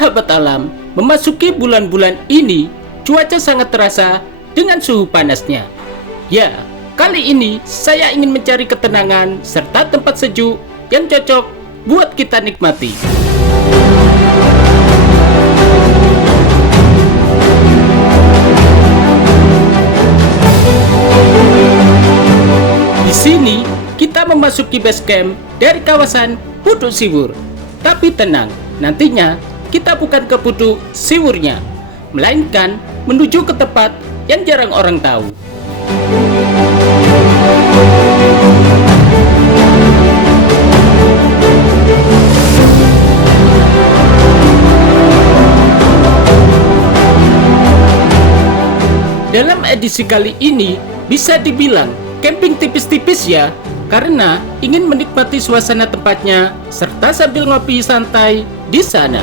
Sahabat alam, memasuki bulan-bulan ini, cuaca sangat terasa dengan suhu panasnya. Ya, kali ini saya ingin mencari ketenangan serta tempat sejuk yang cocok buat kita nikmati. Di sini, kita memasuki base camp dari kawasan Putuk Siwur. Tapi tenang, nantinya kita bukan ke Putuk Siwurnya, melainkan menuju ke tempat yang jarang orang tahu. Dalam edisi kali ini, bisa dibilang camping tipis-tipis ya, karena ingin menikmati suasana tempatnya serta sambil ngopi santai di sana.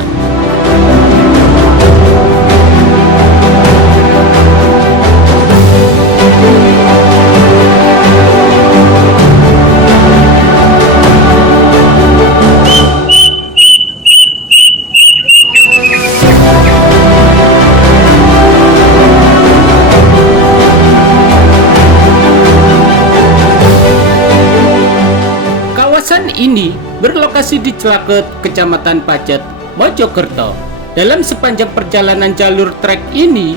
Kawasan ini berlokasi di Celaket, Kecamatan Pacet, Mojokerto. Dalam sepanjang perjalanan jalur trek ini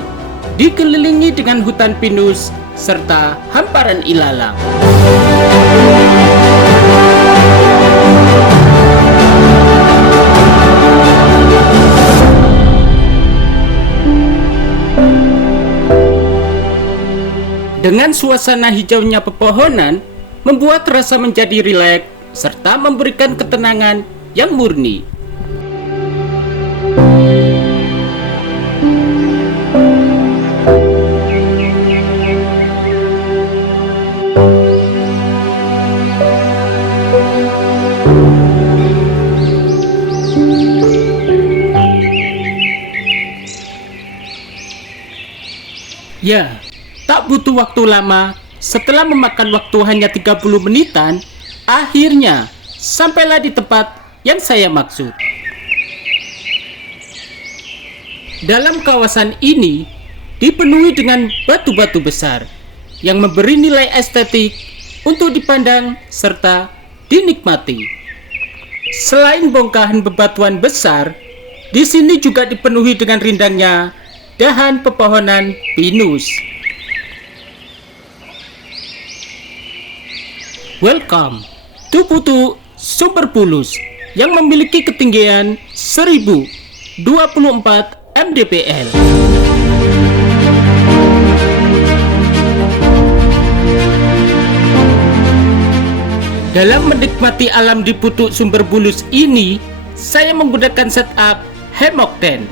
dikelilingi dengan hutan pinus serta hamparan ilalang. Dengan suasana hijaunya pepohonan membuat rasa menjadi rileks serta memberikan ketenangan yang murni. Ya, tak butuh waktu lama. Setelah memakan waktu hanya 30 menitan, akhirnya sampailah di tempat yang saya maksud. Dalam kawasan ini dipenuhi dengan batu-batu besar yang memberi nilai estetik untuk dipandang serta dinikmati. Selain bongkahan bebatuan besar, di sini juga dipenuhi dengan rindangnya dahan pepohonan pinus. Welcome to Putuk Sumber Bulus yang memiliki ketinggian 1024 mdpl. Dalam menikmati alam di Putuk Sumber Bulus ini, saya menggunakan setup hammock tent,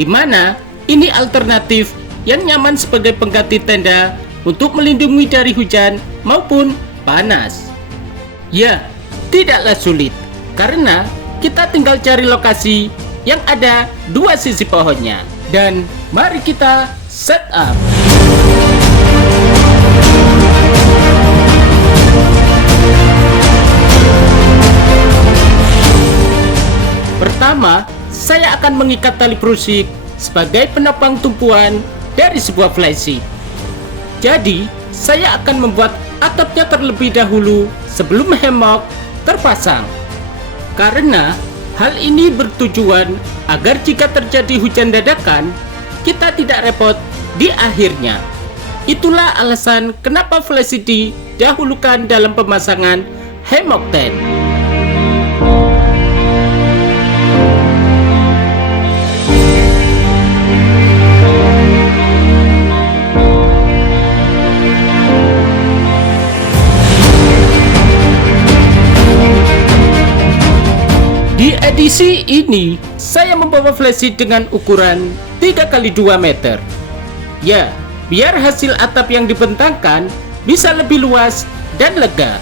di mana ini alternatif yang nyaman sebagai pengganti tenda untuk melindungi dari hujan maupun panas. Ya, tidaklah sulit, karena kita tinggal cari lokasi yang ada dua sisi pohonnya. Dan mari kita set up. Pertama, saya akan mengikat tali prusik sebagai penopang tumpuan dari sebuah flysheet. Jadi, saya akan membuat atapnya terlebih dahulu sebelum hammock terpasang. Karena hal ini bertujuan agar jika terjadi hujan dadakan, kita tidak repot di akhirnya. Itulah alasan kenapa flysheet didahulukan dalam pemasangan hammock tent. Di edisi ini, saya membawa flysheet dengan ukuran 3x2 meter. Ya, biar hasil atap yang dibentangkan bisa lebih luas dan lega.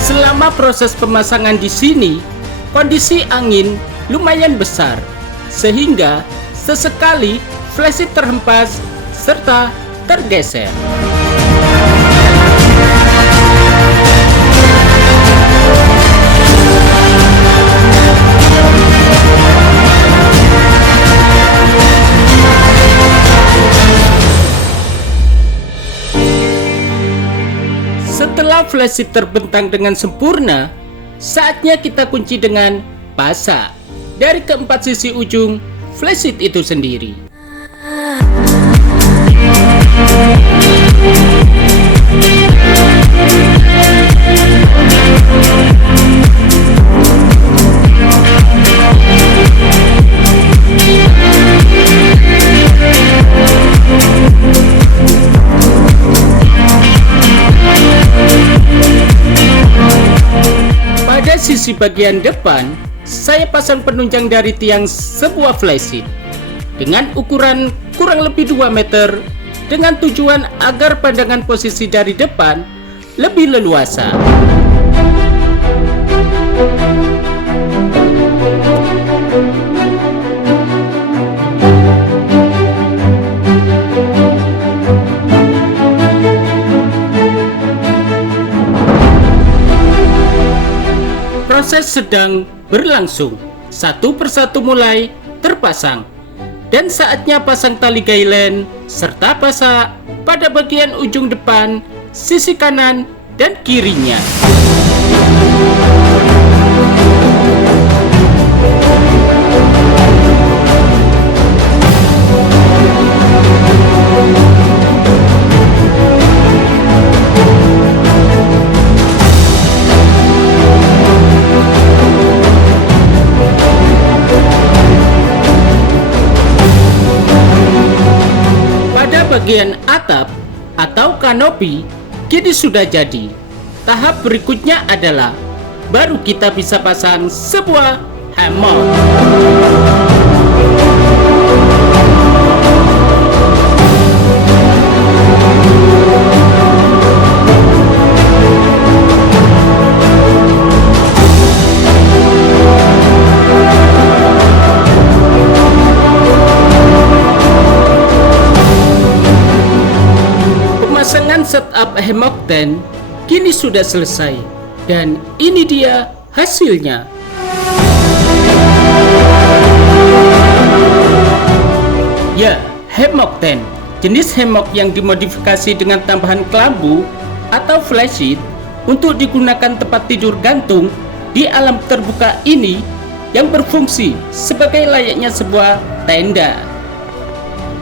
Selama proses pemasangan di sini, kondisi angin lumayan besar, sehingga sesekali flysheet terhempas serta tergeser. flashlight terbentang dengan sempurna, saatnya kita kunci dengan pasa dari keempat sisi ujung flashlight itu sendiri. Pada sisi bagian depan, saya pasang penunjang dari tiang sebuah flashlight dengan ukuran kurang lebih 2 meter dengan tujuan agar pandangan posisi dari depan lebih leluasa. Proses sedang berlangsung, satu persatu mulai terpasang, dan saatnya pasang tali gailen serta pasa pada bagian ujung depan, sisi kanan, dan kirinya. Bagian atap atau kanopi kini sudah jadi. Tahap berikutnya adalah baru kita bisa pasang sebuah hammock. Pemasangan setup hammock tent kini sudah selesai, dan ini dia hasilnya. Ya, hammock tent, jenis hammock yang dimodifikasi dengan tambahan kelambu atau flashlight untuk digunakan tempat tidur gantung di alam terbuka ini yang berfungsi sebagai layaknya sebuah tenda.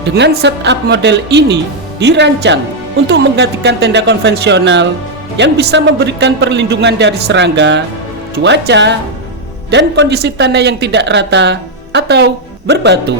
Dengan setup model ini dirancang untuk menggantikan tenda konvensional yang bisa memberikan perlindungan dari serangga, cuaca, dan kondisi tanah yang tidak rata atau berbatu.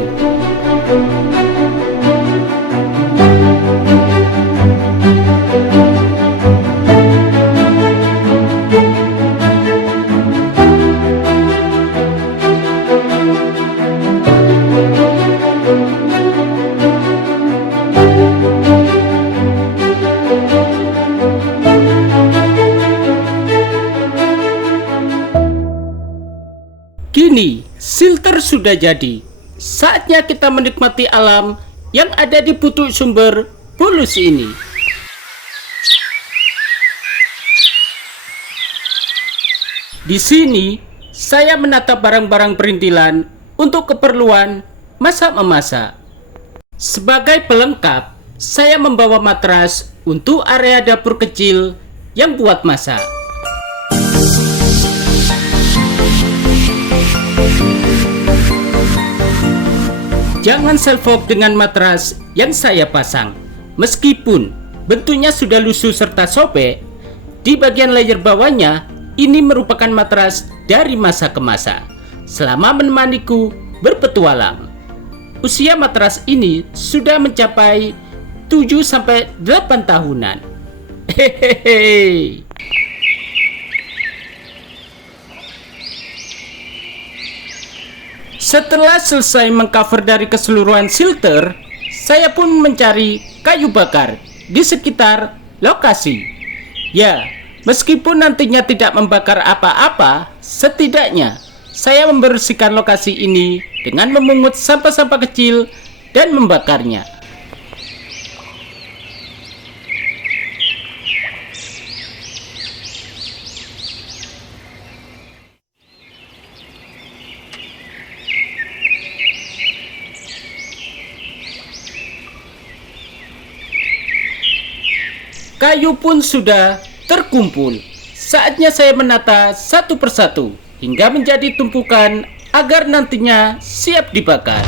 Kini, shelter sudah jadi. Saatnya kita menikmati alam yang ada di pucuk sumber Bulus ini. Di sini, saya menata barang-barang perintilan untuk keperluan masak-memasak. Sebagai pelengkap, saya membawa matras untuk area dapur kecil yang buat masak. Jangan selfie dengan matras yang saya pasang. Meskipun bentuknya sudah lusuh serta sobek, di bagian layer bawahnya ini merupakan matras dari masa ke masa selama menemaniku berpetualang. Usia matras ini sudah mencapai 7-8 tahunan. Hehehe. Setelah selesai mengcover dari keseluruhan shelter, saya pun mencari kayu bakar di sekitar lokasi. Ya, meskipun nantinya tidak membakar apa-apa, setidaknya saya membersihkan lokasi ini dengan memungut sampah-sampah kecil dan membakarnya. Kayu pun sudah terkumpul. terkumpul. Saatnya saya menata satu persatu hingga menjadi tumpukan agar nantinya siap dibakar.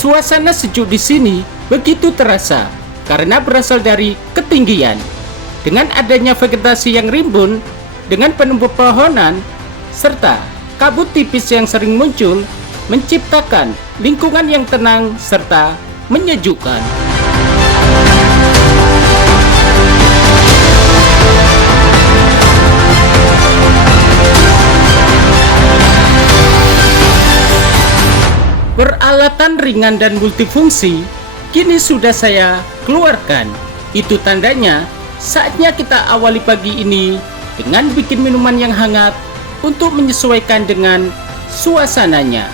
Suasana sejuk di sini begitu terasa karena berasal dari ketinggian. Dengan adanya vegetasi yang rimbun dengan penuh pepohonan serta kabut tipis yang sering muncul, menciptakan lingkungan yang tenang serta menyejukkan. Peralatan ringan dan multifungsi kini sudah saya keluarkan. Itu tandanya saatnya kita awali pagi ini dengan bikin minuman yang hangat untuk menyesuaikan dengan suasananya.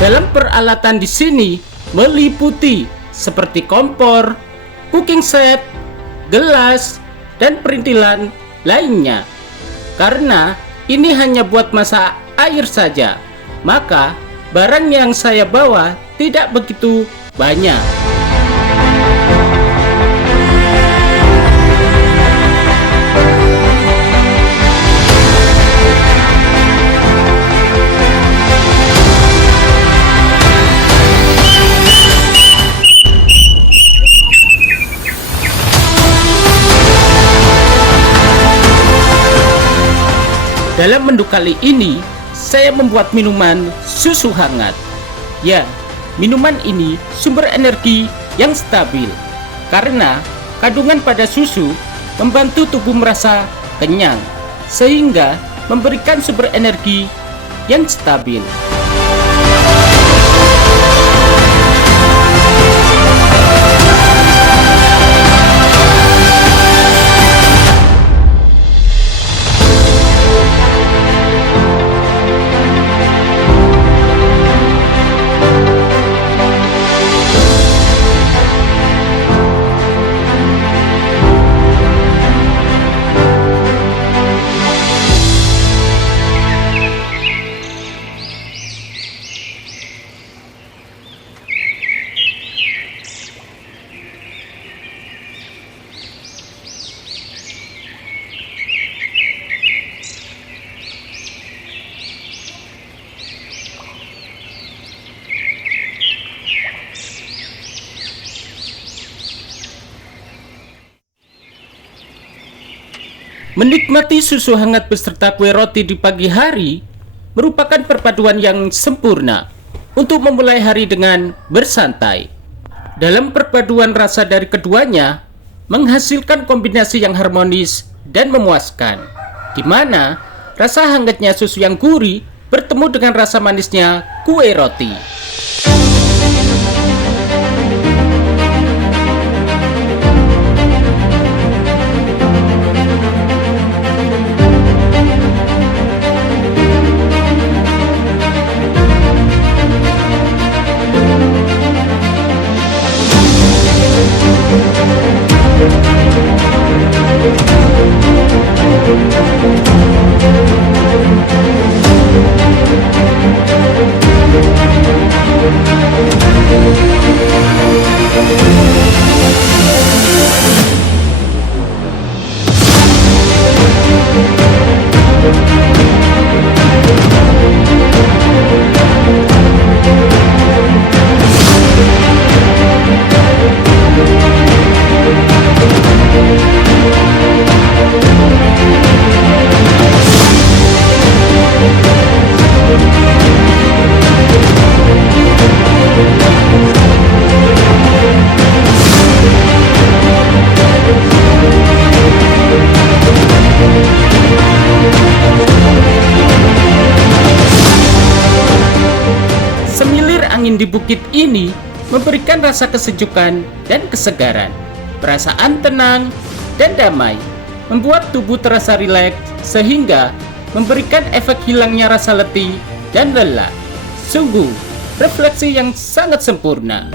Dalam peralatan di sini meliputi seperti kompor, cooking set, gelas, dan perintilan lainnya. Karena ini hanya buat masak air saja, maka barang yang saya bawa tidak begitu banyak. Dalam menu kali ini, saya membuat minuman susu hangat. Ya, minuman ini sumber energi yang stabil karena kandungan pada susu membantu tubuh merasa kenyang sehingga memberikan sumber energi yang stabil. Menikmati susu hangat beserta kue roti di pagi hari merupakan perpaduan yang sempurna untuk memulai hari dengan bersantai. Dalam perpaduan rasa dari keduanya menghasilkan kombinasi yang harmonis dan memuaskan, di mana rasa hangatnya susu yang gurih bertemu dengan rasa manisnya kue roti. di bukit ini memberikan rasa kesejukan dan kesegaran. Perasaan tenang dan damai membuat tubuh terasa rileks sehingga memberikan efek hilangnya rasa letih dan lelah. Sungguh, refleksi yang sangat sempurna.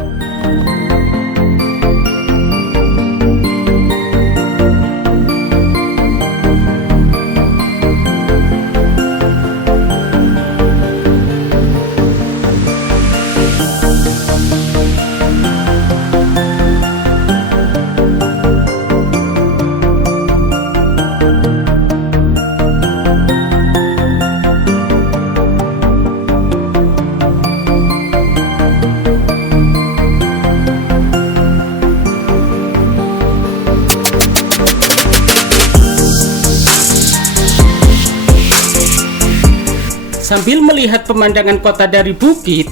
Sambil melihat pemandangan kota dari bukit,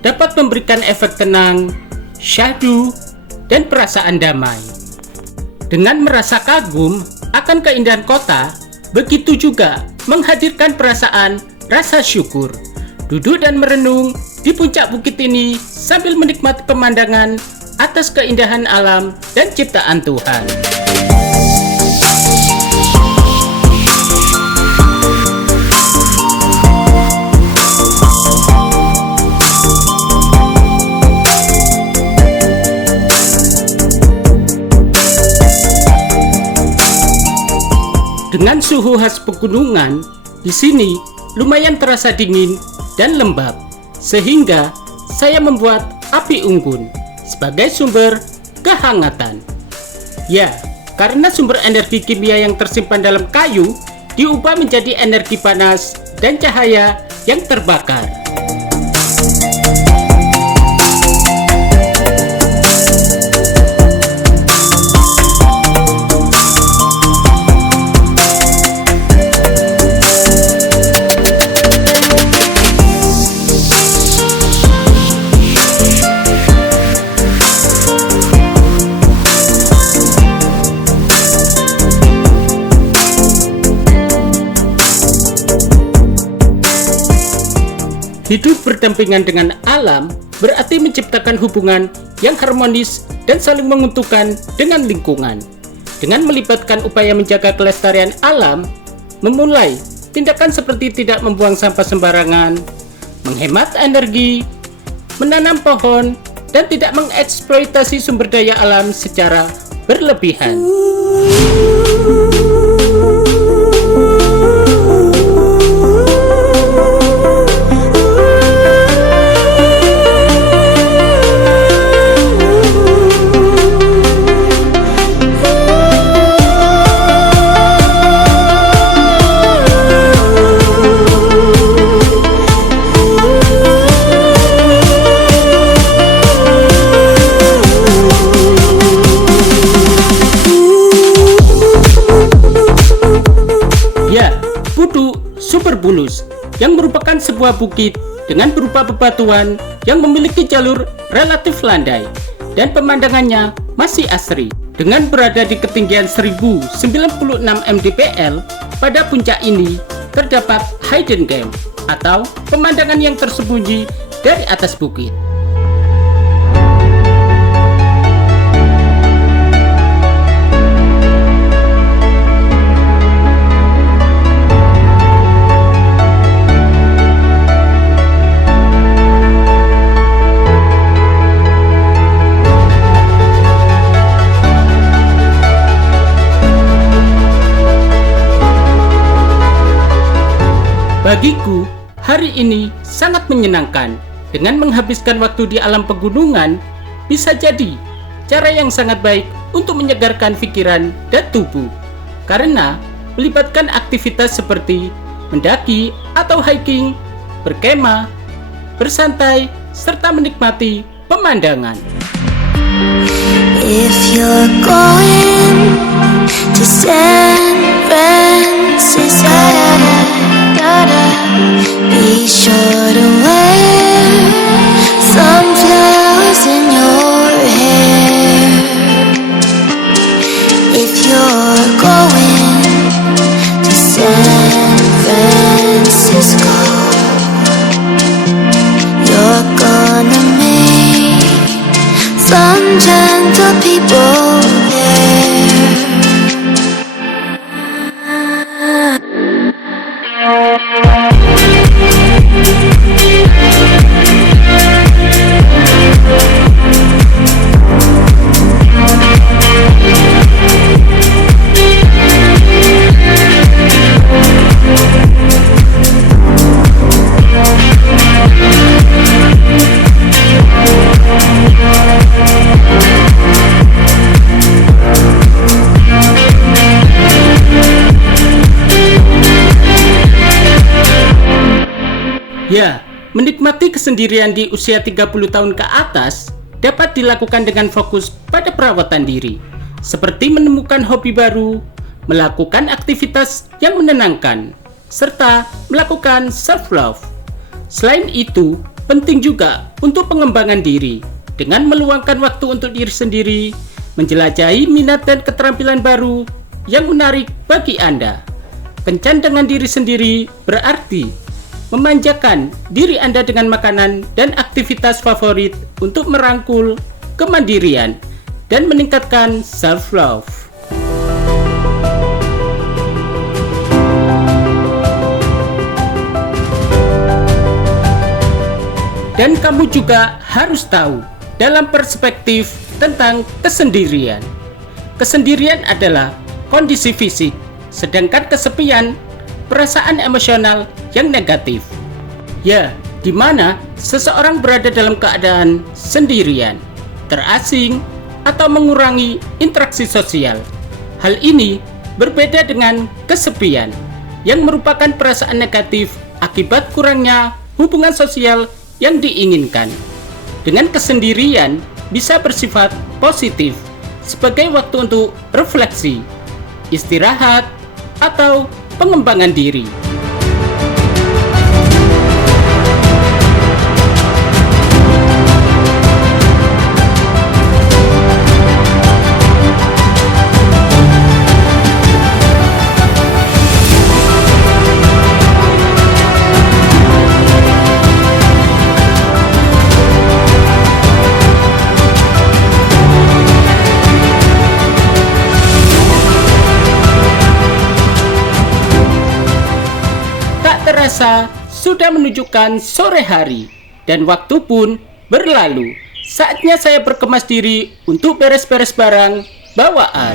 dapat memberikan efek tenang, syahdu, dan perasaan damai. Dengan merasa kagum akan keindahan kota, begitu juga menghadirkan perasaan rasa syukur. Duduk dan merenung di puncak bukit ini sambil menikmati pemandangan atas keindahan alam dan ciptaan Tuhan. Dengan suhu khas pegunungan, di sini lumayan terasa dingin dan lembab, sehingga saya membuat api unggun sebagai sumber kehangatan. Ya, karena sumber energi kimia yang tersimpan dalam kayu diubah menjadi energi panas dan cahaya yang terbakar. Hidup berdampingan dengan alam berarti menciptakan hubungan yang harmonis dan saling menguntungkan dengan lingkungan. Dengan melibatkan upaya menjaga kelestarian alam, memulai tindakan seperti tidak membuang sampah sembarangan, menghemat energi, menanam pohon, dan tidak mengeksploitasi sumber daya alam secara berlebihan. Super Bulus yang merupakan sebuah bukit dengan berupa bebatuan yang memiliki jalur relatif landai dan pemandangannya masih asri. Dengan berada di ketinggian 1096 mdpl, pada puncak ini terdapat hidden game atau pemandangan yang tersembunyi dari atas bukit. Bagiku, hari ini sangat menyenangkan. Dengan menghabiskan waktu di alam pegunungan, bisa jadi cara yang sangat baik untuk menyegarkan pikiran dan tubuh. Karena melibatkan aktivitas seperti mendaki atau hiking, berkemah, bersantai, serta menikmati pemandangan. If you're going to San Francisco, be sure to wear some flowers in your hair. If you're going to San Francisco, you're gonna some gentle people there. Ya, menikmati kesendirian di usia 30 tahun ke atas dapat dilakukan dengan fokus pada perawatan diri, seperti menemukan hobi baru, melakukan aktivitas yang menenangkan, serta melakukan self-love. Selain itu, penting juga untuk pengembangan diri, dengan meluangkan waktu untuk diri sendiri, menjelajahi minat dan keterampilan baru yang menarik bagi Anda. Kencan dengan diri sendiri berarti memanjakan diri Anda dengan makanan dan aktivitas favorit untuk merangkul kemandirian dan meningkatkan self-love. Dan kamu juga harus tahu dalam perspektif tentang kesendirian. Kesendirian adalah kondisi fisik, sedangkan kesepian perasaan emosional yang negatif. Ya, di mana seseorang berada dalam keadaan sendirian, terasing, atau mengurangi interaksi sosial. Hal ini berbeda dengan kesepian, yang merupakan perasaan negatif akibat kurangnya hubungan sosial yang diinginkan. Dengan kesendirian bisa bersifat positif, sebagai waktu untuk refleksi, istirahat, atau pengembangan diri. Terasa sudah menunjukkan sore hari dan waktu pun berlalu. Saatnya saya berkemas diri untuk beres-beres barang bawaan.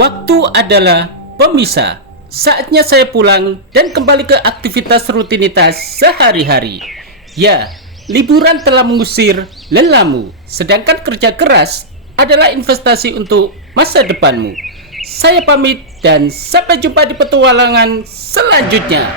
Waktu adalah pemisah. Saatnya saya pulang dan kembali ke aktivitas rutinitas sehari-hari. Ya, liburan telah mengusir lelahmu, sedangkan kerja keras adalah investasi untuk masa depanmu. Saya pamit dan sampai jumpa di petualangan selanjutnya.